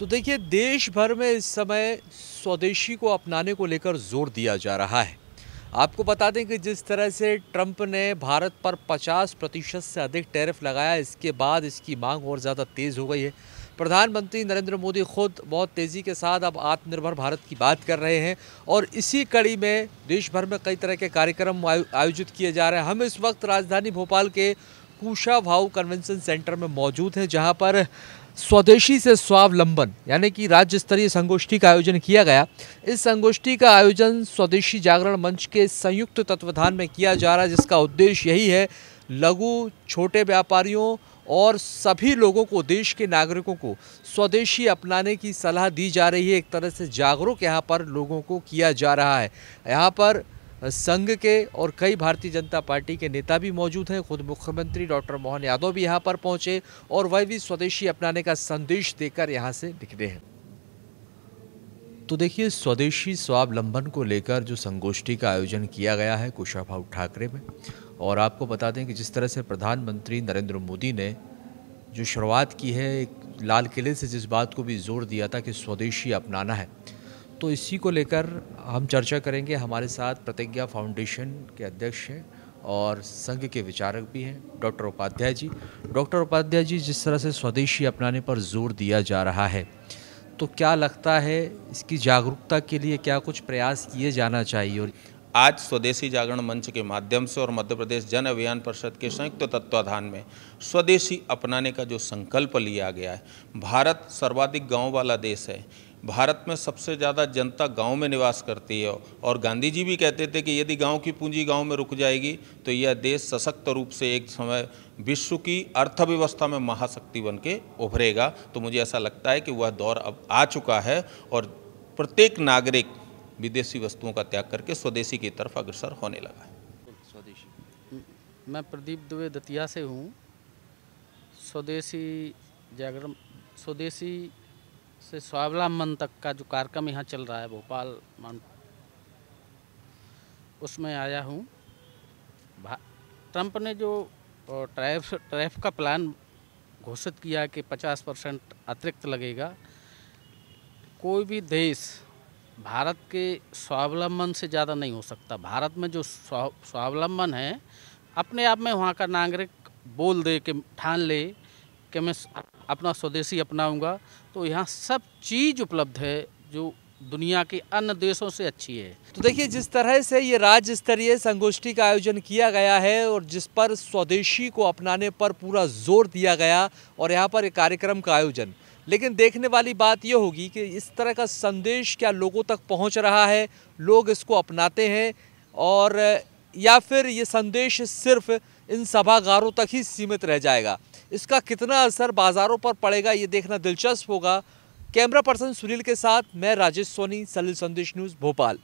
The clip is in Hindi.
तो देखिए, देश भर में इस समय स्वदेशी को अपनाने को लेकर जोर दिया जा रहा है। आपको बता दें कि जिस तरह से ट्रंप ने भारत पर 50% से अधिक टैरिफ लगाया, इसके बाद इसकी मांग और ज़्यादा तेज़ हो गई है। प्रधानमंत्री नरेंद्र मोदी खुद बहुत तेज़ी के साथ अब आत्मनिर्भर भारत की बात कर रहे हैं और इसी कड़ी में देश भर में कई तरह के कार्यक्रम आयोजित किए जा रहे हैं। हम इस वक्त राजधानी भोपाल के कुशाभाऊ कन्वेंशन सेंटर में मौजूद हैं, जहां पर स्वदेशी से स्वावलंबन यानी कि राज्य स्तरीय संगोष्ठी का आयोजन किया गया। इस संगोष्ठी का आयोजन स्वदेशी जागरण मंच के संयुक्त तत्वाधान में किया जा रहा है, जिसका उद्देश्य यही है लघु छोटे व्यापारियों और सभी लोगों को, देश के नागरिकों को स्वदेशी अपनाने की सलाह दी जा रही है। एक तरह से जागरूक यहाँ पर लोगों को किया जा रहा है। यहाँ पर संघ के और कई भारतीय जनता पार्टी के नेता भी मौजूद हैं। खुद मुख्यमंत्री डॉक्टर मोहन यादव भी यहाँ पर पहुंचे और वह भी स्वदेशी अपनाने का संदेश देकर यहाँ से निकले हैं। तो देखिए, स्वदेशी स्वावलंबन को लेकर जो संगोष्ठी का आयोजन किया गया है कुशाभाऊ ठाकरे में, और आपको बता दें कि जिस तरह से प्रधानमंत्री नरेंद्र मोदी ने जो शुरुआत की है, एक लाल किले से जिस बात को भी जोर दिया था कि स्वदेशी अपनाना है, तो इसी को लेकर हम चर्चा करेंगे। हमारे साथ प्रतिज्ञा फाउंडेशन के अध्यक्ष हैं और संघ के विचारक भी हैं, डॉक्टर उपाध्याय जी। डॉक्टर उपाध्याय जी, जिस तरह से स्वदेशी अपनाने पर जोर दिया जा रहा है, तो क्या लगता है इसकी जागरूकता के लिए क्या कुछ प्रयास किए जाना चाहिए? और आज स्वदेशी जागरण मंच के माध्यम से और मध्य प्रदेश जन अभियान परिषद के संयुक्त तत्वाधान में स्वदेशी अपनाने का जो संकल्प लिया गया है। भारत सर्वाधिक गांव वाला देश है। भारत में सबसे ज़्यादा जनता गांव में निवास करती है और गांधी जी भी कहते थे कि यदि गांव की पूंजी गांव में रुक जाएगी तो यह देश सशक्त रूप से एक समय विश्व की अर्थव्यवस्था में महाशक्ति बन के उभरेगा। तो मुझे ऐसा लगता है कि वह दौर अब आ चुका है और प्रत्येक नागरिक विदेशी वस्तुओं का त्याग करके स्वदेशी की तरफ अग्रसर होने लगा है। स्वदेशी, मैं प्रदीप दुबे दतिया से हूँ। स्वदेशी जागरण, स्वदेशी से स्वावलंबन तक का जो कार्यक्रम यहाँ चल रहा है भोपाल उसमें आया हूँ। ट्रंप ने जो टैरिफ का प्लान घोषित किया कि 50% अतिरिक्त लगेगा, कोई भी देश भारत के स्वावलंबन से ज़्यादा नहीं हो सकता। भारत में जो स्वावलंबन है, अपने आप में वहाँ का नागरिक बोल दे कि ठान ले कि मैं अपना स्वदेशी अपनाऊंगा, तो यहाँ सब चीज़ उपलब्ध है जो दुनिया के अन्य देशों से अच्छी है। तो देखिए, जिस तरह से ये राज्य स्तरीय संगोष्ठी का आयोजन किया गया है और जिस पर स्वदेशी को अपनाने पर पूरा जोर दिया गया और यहाँ पर एक कार्यक्रम का आयोजन, लेकिन देखने वाली बात ये होगी कि इस तरह का संदेश क्या लोगों तक पहुँच रहा है, लोग इसको अपनाते हैं, और या फिर ये संदेश सिर्फ इन सभागारों तक ही सीमित रह जाएगा। इसका कितना असर बाजारों पर पड़ेगा, ये देखना दिलचस्प होगा। कैमरा पर्सन सुनील के साथ मैं राजेश सोनी, सलिल संदेश न्यूज़, भोपाल।